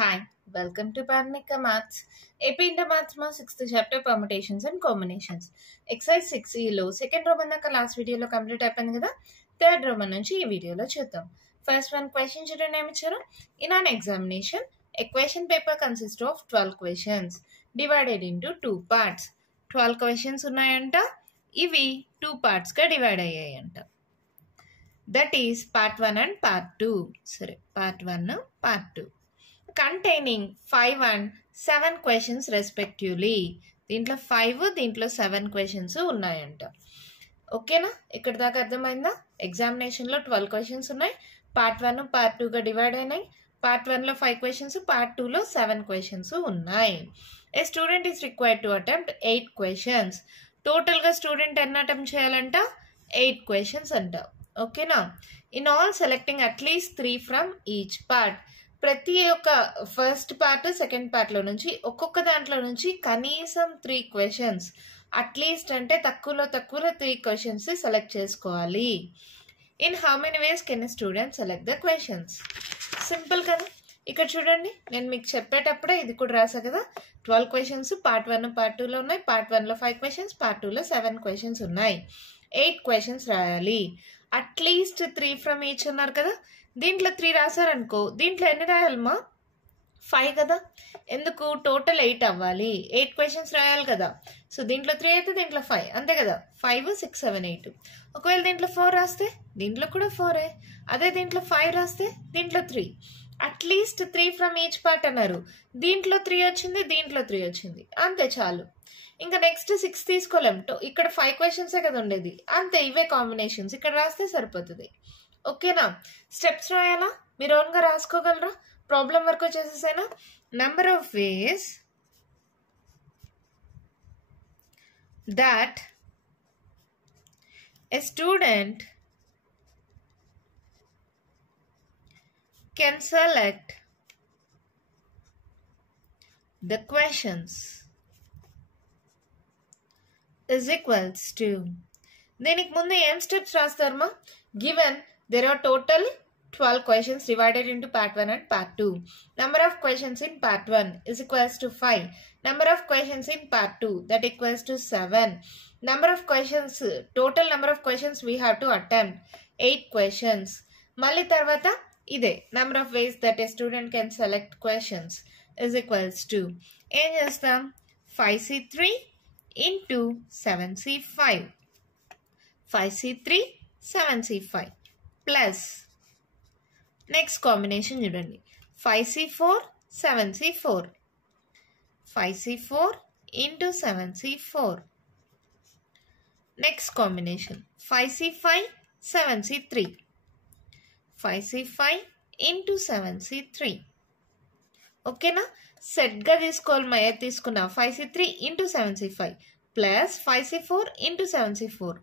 Hi, welcome to Paranika Maths. AP Inter Maths ma 6th chapter permutations and combinations. Exercise 6 లో second Roman దాకా last వీడియోలో complete అయిపోయింది కదా. Third Roman నుంచి ఈ వీడియోలో చూద్దాం. ఫస్ట్ వన్ క్వశ్చన్ చూడండి ఏమి ఇచ్చారు. In an examination a question paper consists of 12 questions divided into 2 parts. 12 questions ఉన్నాయంట. ఇవి 2 parts గా divide అయ్యాయంట. That is part 1 and part 2. Sorry, part 1, part 2. Containing 5 and 7 questions respectively. దీంట్లో 5 దీంట్లో 7 questions ఉన్నాయంట. ఓకేనా, ఇక్కడ దాకా అర్థమైందా? ఎగ్జామినేషన్లో 12 questions ఉన్నాయి. పార్ట్ 1 పార్ట్ 2గా డివైడ్ అయినాయి. పార్ట్ 1లో 5 questions, పార్ట్ 2లో 7 questions ఉన్నాయి. A student is required to attempt 8 questions. టోటల్గా స్టూడెంట్ ఎన్ని అటెంప్ట్ చేయాలంట? 8 questions అంట. ఓకేనా, in all selecting at least 3 from each part. ప్రతి ఒక్క ఫస్ట్ పార్ట్ సెకండ్ పార్ట్లో నుంచి ఒక్కొక్క దాంట్లో నుంచి కనీసం 3 questions, అట్లీస్ట్ అంటే తక్కువలో 3 questions సెలెక్ట్ చేసుకోవాలి. In how many ways can student select the questions? Simple కదా. ఇక్కడ చూడండి, నేను మీకు చెప్పేటప్పుడే ఇది కూడా రాసా కదా. 12 questions పార్ట్ 1 పార్ట్ 2లో ఉన్నాయి. పార్ట్ 1లో 5 questions, పార్ట్ 2లో 7 questions ఉన్నాయి. 8 questions రాయాలి. అట్లీస్ట్ 3 ఫ్రమ్ ఈచ్ అన్నారు కదా. దీంట్లో 3 రాశారనుకో, దీంట్లో ఎన్ని రాయాలమ్మా? 5 కదా. ఎందుకు? టోటల్ 8 అవ్వాలి. 8 questions రాయాలి కదా. సో దీంట్లో 3 అయితే దీంట్లో 5, అంతే కదా. 5, 6, 7, 8. ఒకవేళ దీంట్లో 4 రాస్తే దీంట్లో కూడా 4. అదే దీంట్లో 5 రాస్తే దీంట్లో 3. అట్లీస్ట్ 3 ఫ్రమ్ ఈచ్ పార్ట్ అన్నారు. దీంట్లో 3 వచ్చింది, దీంట్లో 3 వచ్చింది, అంతే చాలు. ఇంకా నెక్స్ట్ 6 తీసుకోలేం. ఇక్కడ 5 questions కదా ఉండేది, అంతే. ఇవే కాంబినేషన్స్ ఇక్కడ రాస్తే సరిపోతుంది. ఓకేనా, స్టెప్స్ రాయాలా? మీరు ఓన్గా రాసుకోగలరా? ప్రాబ్లం వర్క్ వచ్చేసేసేనా? Number of ways that a student can select the questions is equals to. దీనికి ముందు ఏం స్టెప్స్ రాస్తారమ్మా? Given there are total 12 questions divided into part 1 and part 2. Number of questions in part 1 is equals to 5. Number of questions in part 2 that equals to 7. Number of questions, total number of questions we have to attempt 8 questions. Mali tarvata ide number of ways that a student can select questions is equals to. Em chestam 5c3 into 7c5. 5c3 7c5 plus next combination చూడండి. 5c4 7c4. 5c4 into 7c4. Next combination 5c5 7c3. 5c5 into 7c3. ఓకేనా, సెట్గా తీసుకోవాలి. మయ తీసుకున్నా 5c3 into 7c5 plus 5c4 into 7c4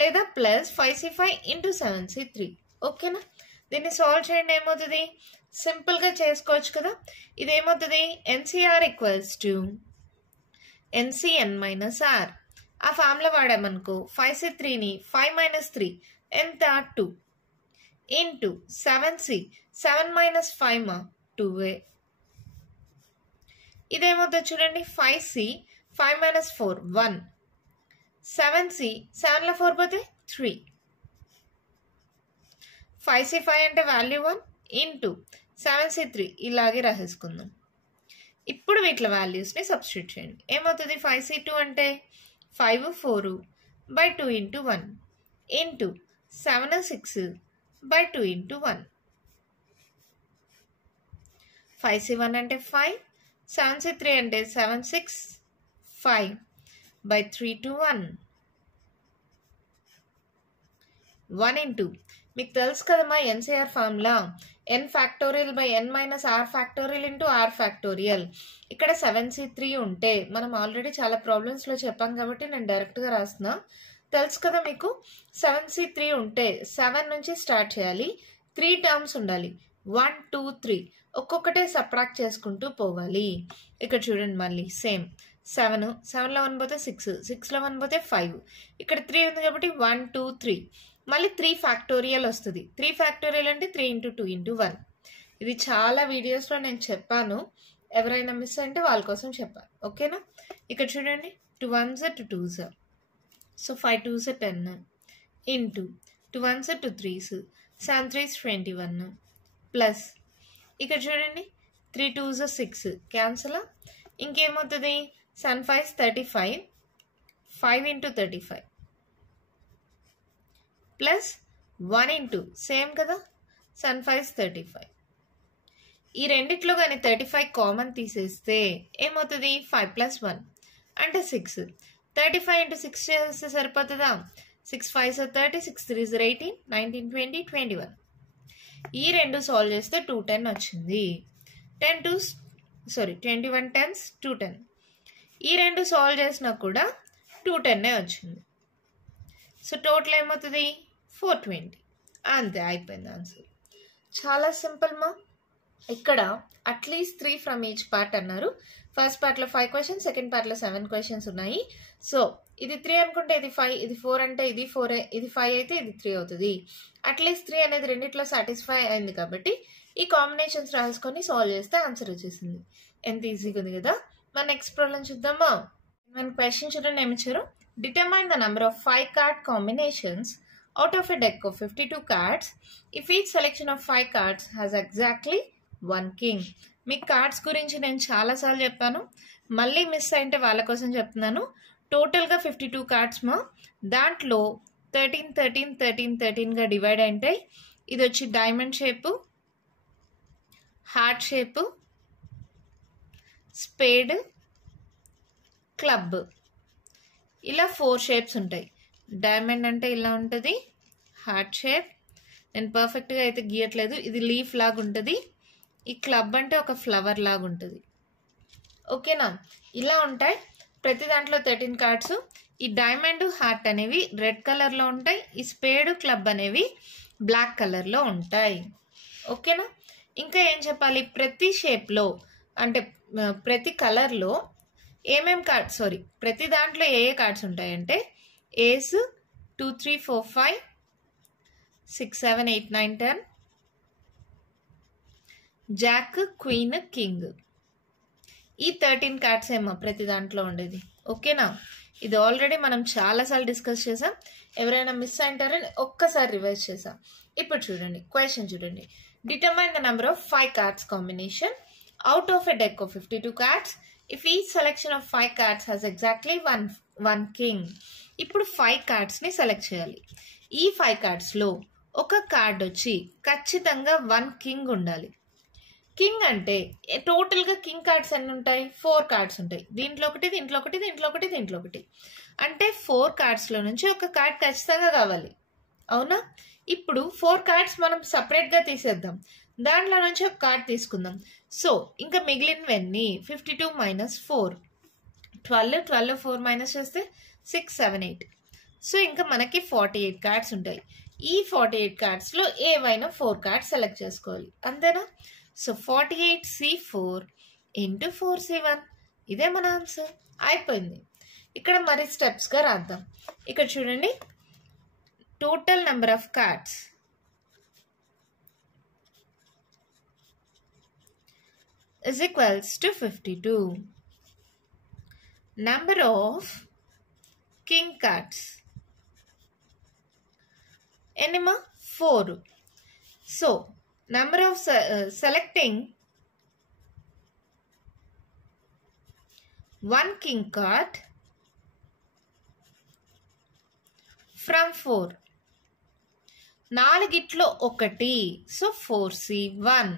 లేదా plus 5c5 into 7c3. ఓకేనా, దీన్ని solve చేయండి. ఏమవుతుంది? సింపుల్గా చేసుకోవచ్చు కదా. ఇదేమవుతుంది? NCR equals to NCN minus R. ఆ ఫార్ములా వాడామనుకో, 5c3ని 5 - 3 ఎంత? 2 ఇంటూ 7c 7 - 5 2a. ఇదేమవుతుంది చూడండి, 5c 5 - 4 1. 7c 7లో 4 పోతే 3. 5c5 అంటే వాల్యూ 1 ఇంటూ 7c3 ఇలాగే రాసేసుకుందాం. ఇప్పుడు వీటిలో వాల్యూస్ని సబ్స్టిట్యూట్ చేయండి. ఏమవుతుంది? 5c2 అంటే 5 4 by 2 into 1 into 7 6 by 2 into 1. 5c1 అంటే 5, 7c3 అంటే 7 6 5 by 3 to 1. 1 ఇంటూ, మీకు తెలుసు కదమ్మా nCr formula, n factorial by n minus R factorial into R factorial. ఇక్కడ 7c3 ఉంటే మనం ఆల్రెడీ చాలా ప్రాబ్లమ్స్లో చెప్పాం కాబట్టి నేను డైరెక్ట్గా రాస్తున్నా. తెలుసు కదా మీకు, 7c3 ఉంటే 7 నుంచి స్టార్ట్ చేయాలి. 3 టర్మ్స్ ఉండాలి. 1 2 3 ఒక్కొక్కటే సబ్ట్రాక్ట్ చేసుకుంటూ పోవాలి. ఇక్కడ చూడండి మళ్ళీ సేమ్ 7 7లో 1 పోతే 6, 6లో 1 పోతే 5. ఇక్కడ 3 ఉంది కాబట్టి 1 2 3. మళ్ళీ 3 ఫ్యాక్టోరియల్ వస్తుంది. 3 ఫ్యాక్టోరియల్ అంటే 3 × 2 × 1. ఇది చాలా వీడియోస్లో నేను చెప్పాను, ఎవరైనా మిస్ అంటే వాళ్ళ కోసం చెప్పాను. ఓకేనా? ఇక్కడ చూడండి, 2 1s 2 2s, so 5 2s 10 into 2 1s 2 3s, 7 3s 21 plus ఇక్కడ చూడండి 3 2s 6 క్యాన్సల్. ఇంకేమవుతుంది? 7 5s 35, 5 into 35 plus 1 into same కదా 7 5s 35. ఈ రెండిట్లో కానీ 35 కామన్ తీసేస్తే ఏమవుతుంది? 5 + 1 అంటే 6. 35 into 6 చేస్తే సరిపోతుందా? 6 5s 30, 6 3s 18, 19 20 21. ఈ రెండు సాల్వ్ చేస్తే 210 వచ్చింది. 21 10s 210. ఈ రెండు సాల్వ్ చేసినా కూడా 210 వచ్చింది. సో టోటల్ ఏమవుతుంది? 420. అంతే, అయిపోయింది ఆన్సర్. చాలా సింపుల్ మా. ఇక్కడ అట్లీస్ట్ 3 ఫ్రమ్ ఈచ్ పార్ట్ అన్నారు. ఫస్ట్ పార్ట్లో 5 క్వశ్చన్స్, సెకండ్ పార్ట్లో 7 క్వశ్చన్స్ ఉన్నాయి. సో ఇది 3 అనుకుంటే ఇది 5, ఇది 4 అంటే ఇది 4, ఇది 5 అయితే ఇది 3 అవుతుంది. అట్లీస్ట్ 3 అనేది రెండిట్లో సాటిస్ఫై అయింది కాబట్టి ఈ కాంబినేషన్స్ రాసుకొని సాల్వ్ చేస్తే ఆన్సర్ వచ్చేసింది. ఎంత ఈజీగా ఉంది కదా. మన నెక్స్ట్ ప్రాబ్లం చూద్దామా. మన క్వశ్చన్ చూడండి ఏమి ఇచ్చారు. Determine the number of 5 card combinations out of a deck of 52 cards if each selection of 5 cards has exactly 1 king. మీకు కార్డ్స్ గురించి నేను చాలాసార్లు చెప్పాను, మళ్ళీ మిస్ అయితే వాళ్ళ కోసం చెప్తున్నాను. టోటల్గా 52 కార్డ్స్ మా. దాంట్లో 13 13 13 13గా డివైడ్ ఉంటాయి. ఇది వచ్చి diamond shape, heart shape, spade, club, ఇలా 4 షేప్స్ ఉంటాయి. డైమండ్ అంటే ఇలా ఉంటుంది, హార్ట్ షేప్, నేను పర్ఫెక్ట్గా అయితే గీయట్లేదు, ఇది లీఫ్ లాగా ఉంటుంది. ఈ క్లబ్ అంటే ఒక ఫ్లవర్ లాగా ఉంటుంది. ఓకేనా? ఇలా ఉంటాయి ప్రతి దాంట్లో 13 కార్డ్స్. ఈ డైమండ్, హార్ట్ అనేవి రెడ్ కలర్లో ఉంటాయి. ఈ స్పేడ్, క్లబ్ అనేవి బ్లాక్ కలర్లో ఉంటాయి. ఓకేనా? ఇంకా ఏం చెప్పాలి, ప్రతి షేప్లో అంటే ప్రతి కలర్లో ఏమేం కార్డ్స్, ప్రతి దాంట్లో ఏ ఏ కార్డ్స్ ఉంటాయంటే ఏస్ 2 3 4 5 6 7 8 9 10, జాక్, క్వీన్, కింగ్. ఈ 13 కార్డ్స్ ఏమో ప్రతి దాంట్లో ఉండేది. ఓకేనా? ఇది ఆల్రెడీ మనం చాలాసార్లు డిస్కస్ చేసాం. ఎవరైనా మిస్ అయింటారని ఒక్కసారి రివైజ్ చేసాం. ఇప్పుడు చూడండి క్వశ్చన్ చూడండి. Determine the number of 5 cards combination out of a deck of 52 cards if each selection of 5 cards has exactly one king. ఇప్పుడు 5 కార్డ్స్ని సెలెక్ట్ చేయాలి. ఈ 5 కార్డ్స్లో ఒక కార్డ్ వచ్చి ఖచ్చితంగా 1 కింగ్ ఉండాలి. కింగ్ అంటే టోటల్గా కింగ్ కార్డ్స్ ఎన్ని ఉంటాయి? 4 కార్డ్స్ ఉంటాయి. దీంట్లో ఒకటి, దీంట్లో ఒకటి, దీంట్లో ఒకటి, దీంట్లో ఒకటి. అంటే 4 కార్డ్స్లో నుంచి ఒక కార్డ్ ఖచ్చితంగా కావాలి. అవునా? ఇప్పుడు 4 కార్డ్స్ మనం సపరేట్గా తీసేద్దాం. దాంట్లో నుంచి ఒక కార్డ్ తీసుకుందాం. సో ఇంకా మిగిలినవన్నీ 52 - 4 12, 12 4 మైనస్ చేస్తే 6 7 8. సో ఇంకా మనకి 48 కార్డ్స్ ఉంటాయి. ఈ 48 కార్డ్స్లో ఏవైనా 4 కార్డ్స్ సెలెక్ట్ చేసుకోవాలి. అంతేనా? So 48C4 × 4C1. ఇదే మన ఆన్సర్. అయిపోయింది. ఇక్కడ మరి స్టెప్స్గా రాద్దాం. ఇక్కడ చూడండి, total number of cards is equals to 52. Number of king cards enema 4. So number of selecting 1 king card from 4. 4 ఒకటి, సో 4C1.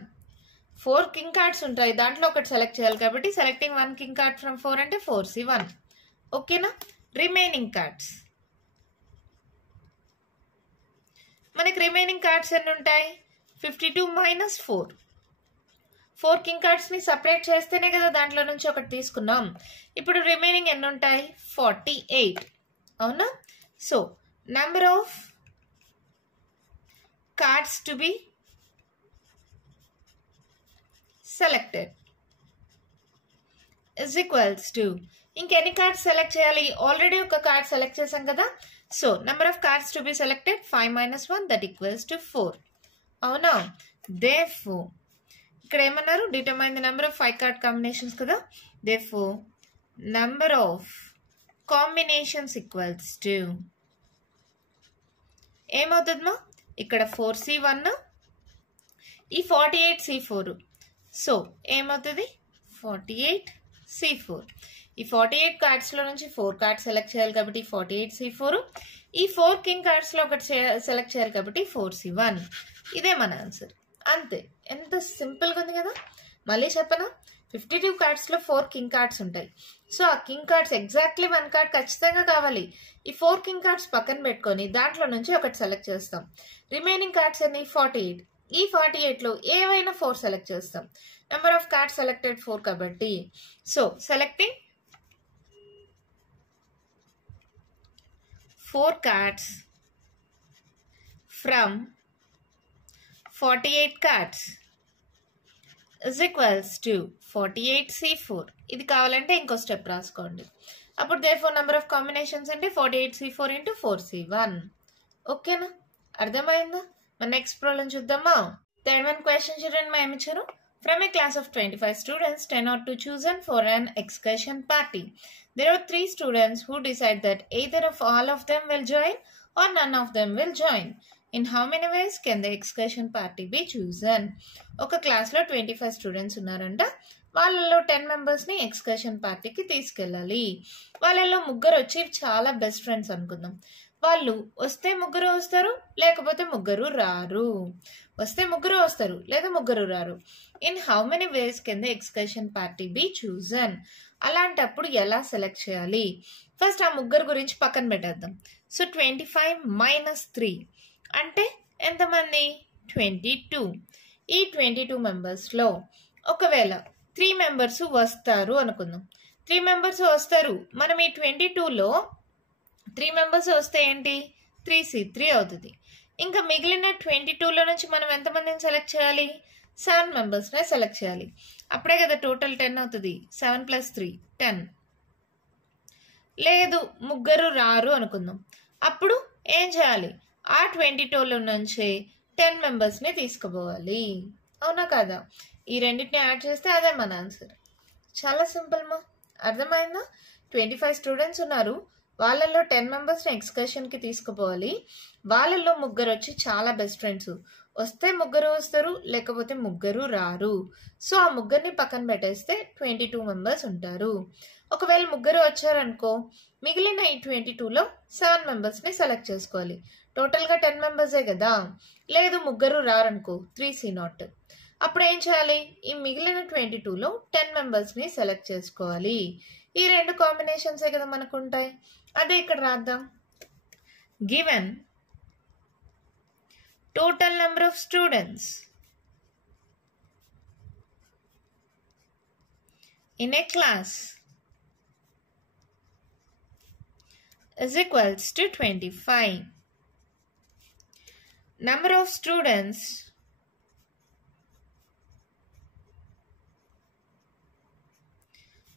4 కింగ్ కార్డ్స్ ఉంటాయి, దాంట్లో ఒకటి సెలెక్ట్ చేయాలి కాబట్టి సెలెక్టింగ్ 1 కింగ్ కార్డ్ ఫ్రమ్ 4 అంటే 4C1. ఓకేనా? రిమైనింగ్ కార్డ్స్, మనకి remaining cards ఎన్ని ఉంటాయి? 52 - 4. 4 కింగ్ కార్డ్స్ని సపరేట్ చేస్తేనే కదా దాంట్లో నుంచి ఒకటి తీసుకున్నాం. ఇప్పుడు రిమైనింగ్ ఎన్ని ఉంటాయి? 48. అవునా? So number of cards to be selected is equals to, ఇంకెన్ని కార్డ్స్ సెలెక్ట్ చేయాలి? ఆల్రెడీ ఒక కార్డ్ సెలెక్ట్ చేసాం కదా. So number of cards to be selected 5 - 1 that equals to 4. అవునా? Therefore ఇక్కడ ఏమన్నారు, determine the number of 5 card combinations కదా. Therefore number of combinations equals to ఏమవుతుందమ్మా, ఇక్కడ 4C1 ఈ 48C4. సో ఏమవుతుంది, 48C4. ఈ 48 కార్డ్స్లో నుంచి 4 కార్డ్స్ సెలెక్ట్ చేయాలి కాబట్టి 48C4. ఈ 4 కింగ్ కార్డ్స్లో ఒకటి సెలెక్ట్ చేయాలి కాబట్టి 4C1. ఇదే మన ఆన్సర్. అంతే, ఎంత సింపుల్గా ఉంది కదా. మళ్ళీ చెప్పనా, 52 కార్డ్స్లో 4 కింగ్ కార్డ్స్ ఉంటాయి. సో ఆ కింగ్ కార్డ్స్ ఎగ్జాక్ట్లీ 1 కార్డ్ ఖచ్చితంగా కావాలి. ఈ 4 కింగ్ కార్డ్స్ పక్కన పెట్టుకొని దాంట్లో నుంచి ఒకటి సెలెక్ట్ చేస్తాం. రిమైనింగ్ కార్డ్స్ అన్ని 48. ఈ 48లో ఏవైనా 4 సెలెక్ట్ చేస్తాం. నెంబర్ ఆఫ్ కార్డ్స్ సెలెక్టెడ్ 4 కాబట్టి so selecting 4 cards from 48 cards is equals to 48C4. ఇది కావాలంటే ఇంకో స్టెప్ రాసుకోండి. అప్పుడు therefore number of combinations అంటే 48C4 into 4C1. ఓకేనా, అర్థమైందా? మన నెక్స్ట్ ప్రాబ్లం చూద్దామా. థర్డ్ వన్ క్వశ్చన్ చూడండి. మా ఏమి ఇచ్చారు, from a class of 25 students 10 are to chosen for an excursion party. There are 3 students who decide that either of all of them will join or none of them will join. In how many ways can the excursion party be chosen? ఒక క్లాస్లో 25 students ఉన్నారంట. వాళ్ళలో 10 మెంబర్స్ని excursion పార్టీకి తీసుకెళ్ళాలి. వాళ్ళలో ముగ్గురు వచ్చి చాలా బెస్ట్ ఫ్రెండ్స్ అనుకుందాం. వాళ్ళు వస్తే ముగ్గురు వస్తారు, లేకపోతే ముగ్గురు రారు. వస్తే ముగ్గురు వస్తారు, లేదా ముగ్గురు రారు. In how many ways can the excursion party be chosen? అలాంటప్పుడు ఎలా సెలెక్ట్ చేయాలి? ఫస్ట్ ఆ ముగ్గురు గురించి పక్కన పెట్టేద్దాం. సో 25 - 3 అంటే ఎంతమంది, 22. ఈ 22 మెంబర్స్లో ఒకవేళ 3 మెంబర్స్ వస్తారు అనుకుందాం. 3 మెంబర్స్ వస్తారు. మనం ఈ 22లో 3 మెంబర్స్ వస్తే ఏంటి, 3C3 అవుతుంది. ఇంకా మిగిలిన 22లో నుంచి మనం ఎంతమందిని సెలెక్ట్ చేయాలి, 7 మెంబర్స్నే సెలెక్ట్ చేయాలి. అప్పుడే కదా టోటల్ 10 అవుతుంది. 7 + 3 10. లేదు ముగ్గురు రారు అనుకుందాం. అప్పుడు ఏం చేయాలి, ఆ 22లో నుంచి 10 మెంబర్స్ని తీసుకుపోవాలి. అవునా కదా? ఈ రెండింటిని యాడ్ చేస్తే అదే మన ఆన్సర్. చాలా సింపుల్ మా, అర్థమైందా? 25 స్టూడెంట్స్ ఉన్నారు. వాళ్ళల్లో 10 మెంబర్స్ని ఎక్స్కర్షన్కి తీసుకుపోవాలి. వాళ్ళల్లో ముగ్గురు వచ్చి చాలా బెస్ట్ ఫ్రెండ్స్. వస్తే ముగ్గురు వస్తారు, లేకపోతే ముగ్గురు రారు. సో ఆ ముగ్గురిని పక్కన పెట్టేస్తే 22 మెంబర్స్ ఉంటారు. ఒకవేళ ముగ్గురు వచ్చారనుకో, మిగిలిన ఈ 22లో 7 మెంబర్స్ని సెలెక్ట్ చేసుకోవాలి. టోటల్గా 10 మెంబర్సే కదా. లేదు ముగ్గురు రారనుకో, 3C0. అప్పుడు ఏం చేయాలి, ఈ మిగిలిన 22లో 10 మెంబర్స్ని సెలెక్ట్ చేసుకోవాలి. ఈ రెండు కాంబినేషన్సే కదా మనకు ఉంటాయి. అదే ఇక్కడ రాద్దాం. Given total number of students in a class is equals to 25. Number of students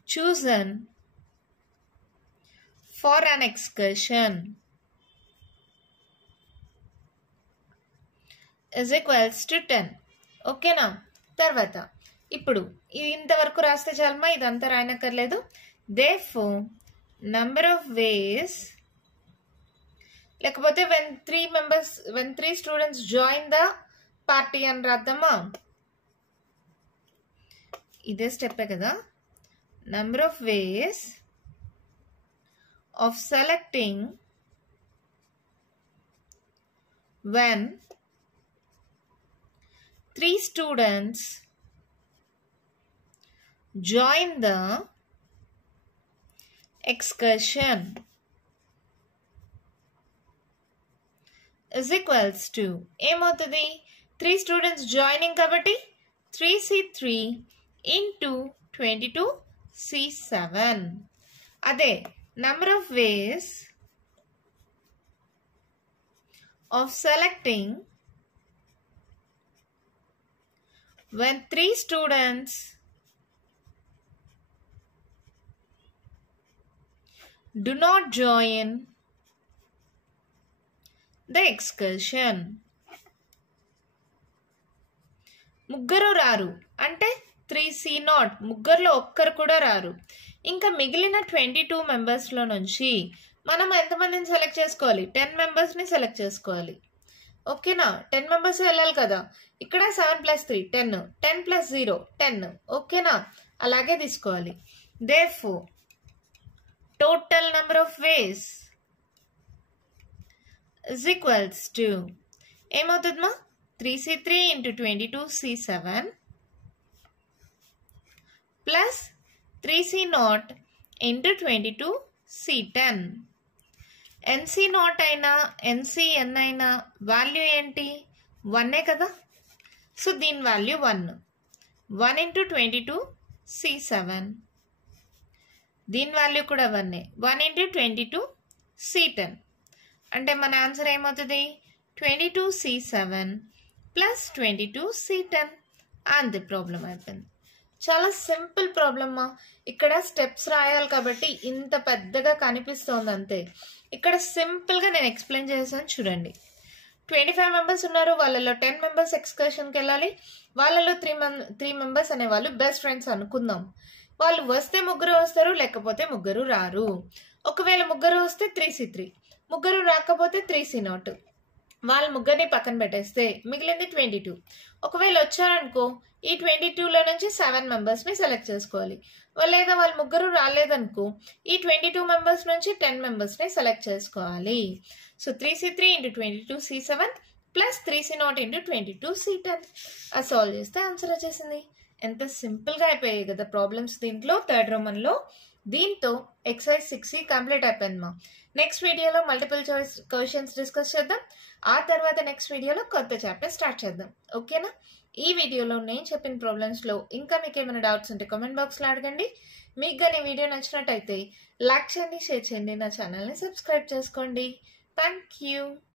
chosen for an excursion is equals to 10. ఓకేనా? తర్వాత ఇప్పుడు ఇంతవరకు రాస్తే చాలమ్మా, ఇదంతా రాయనక్కర్లేదు. Therefore number of ways, లేకపోతే when 3 students join the party అని రాద్దామా. ఇదే స్టెప్పే కదా. number of ways of selecting when 3 students join the excursion is equals to ఏమవుతుంది, 3 students joining కాబట్టి 3C3 into 22C7. అదే number of ways of selecting when 3 students do not join the excursion ముగ్గురు రారు అంటే 3C0 ముగ్గురులో ఒక్కరు కూడా రారు. ఇంకా మిగిలిన 22 మెంబర్స్లో నుంచి మనం ఎంతమందిని సెలెక్ట్ చేసుకోవాలి? 10 మెంబర్స్ని సెలెక్ట్ చేసుకోవాలి. ఓకేనా? 10 మెంబర్స్ వెళ్ళాలి కదా. ఇక్కడ 7 + 3 10, 10 + 0 10. ఓకేనా? అలాగే తీసుకోవాలి. Therefore, total number of ways is equals to ఏమవుతుందమ్మా? 3C3 into 22C7 plus 3C0 into 22C10. NC0 అయినా NCN అయినా వాల్యూ ఏంటి? 1 కదా. సో దీని వాల్యూ 1 into 22C7. దీని వాల్యూ కూడా 1. 1 into 22C10. అంటే మన ఆన్సర్ ఏమవుతుంది? 22C7 plus 22C10. అంతే, ప్రాబ్లం అయిపోయింది. చాలా సింపుల్ ప్రాబ్లమ్మా. ఇక్కడ స్టెప్స్ రాయాలి కాబట్టి ఇంత పెద్దగా కనిపిస్తోంది అంతే. ఇక్కడ సింపుల్గా నేను ఎక్స్ప్లెయిన్ చేశాను చూడండి. 25 మెంబర్స్ ఉన్నారు, వాళ్ళలో 10 మెంబర్స్ ఎక్స్కర్షన్కి వెళ్ళాలి. వాళ్ళలో 3 మెంబర్స్ అనేవాళ్ళు బెస్ట్ ఫ్రెండ్స్ అనుకుందాం. వాళ్ళు వస్తే ముగ్గురు వస్తారు, లేకపోతే ముగ్గురు రారు. ఒకవేళ ముగ్గురు వస్తే 3C3, ముగ్గురు రాకపోతే 3C0. వాళ్ళ ముగ్గురిని పక్కన పెట్టేస్తే మిగిలింది 22. ఒకవేళ వచ్చారనుకో, ఈ 22లో నుంచి 7 మెంబర్స్ని సెలెక్ట్ చేసుకోవాలి. లేదా వాళ్ళ ముగ్గురు రాలేదనుకో, ఈ 22 మెంబర్స్ నుంచి 10 మెంబర్స్ని సెలెక్ట్ చేసుకోవాలి. So 3C3 into 22C7 plus 3C0 into 22C10. అది సాల్వ్ చేస్తే ఆన్సర్ వచ్చేసింది. ఎంత సింపుల్గా అయిపోయాయి కదా ప్రాబ్లమ్స్ దీంట్లో, థర్డ్ రోమన్లో. దీంతో ఎక్సర్సైజ్ 6 కంప్లీట్ అయిపోయిందమ్మా. నెక్స్ట్ వీడియోలో మల్టిపుల్ చాయిస్ క్వశ్చన్స్ డిస్కస్ చేద్దాం. ఆ తర్వాత నెక్స్ట్ వీడియోలో కొత్త చాప్టర్ స్టార్ట్ చేద్దాం. ఓకేనా? ఈ వీడియోలో నేను చెప్పిన ప్రాబ్లమ్స్లో ఇంకా మీకు ఏమైనా డౌట్స్ ఉంటే కామెంట్ బాక్స్లో అడగండి. మీకు కానీ వీడియో నచ్చినట్టయితే లైక్ చేయండి, షేర్ చేయండి, నా ఛానల్ని సబ్స్క్రైబ్ చేసుకోండి. Thank you.